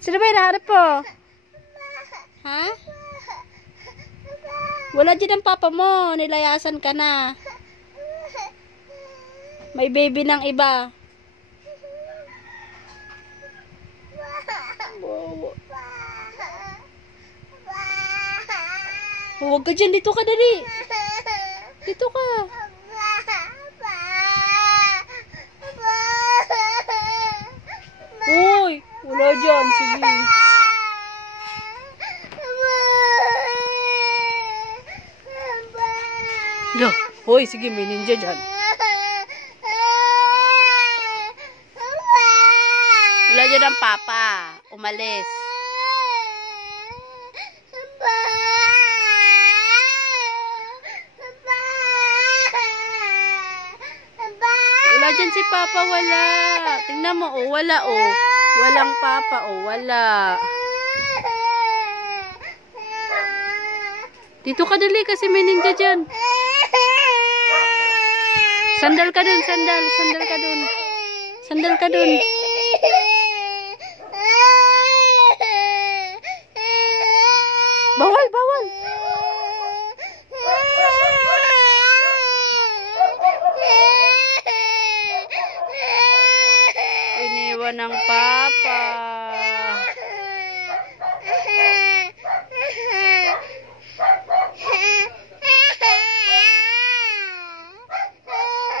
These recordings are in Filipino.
Sino ba hinahanap po? Ha? Wala dyan ang papa mo. Nilayasan ka na. May baby ng iba. Huwag ka dyan. Dito ka, dali. Dito ka. Uy, wala dyan. Sige. Yo, hoy, sige, may ninja dyan. Wala dyan ang papa. Umalis. Wala dyan si papa, wala. Tingnan mo, oh, wala, oh. Walang papa, oh, wala. Dito ka dali kasi may ninja dyan. Sandal ka dun, sandal. Sandal ka dun. Sandal ka dun. Bawal, bawal. Iniwan ng papa.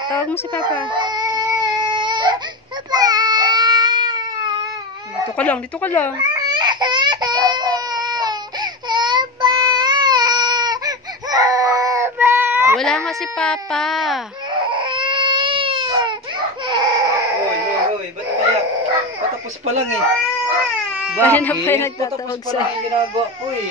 Tawag mo si papa. Dito ka lang, dito ka lang. Wala nga si papa. Hoy, ba't umiyak? Patapos pa lang eh. Ayun na pa yung Bakit? nagtatawag Patapos pa lang yung ginagawa ko eh.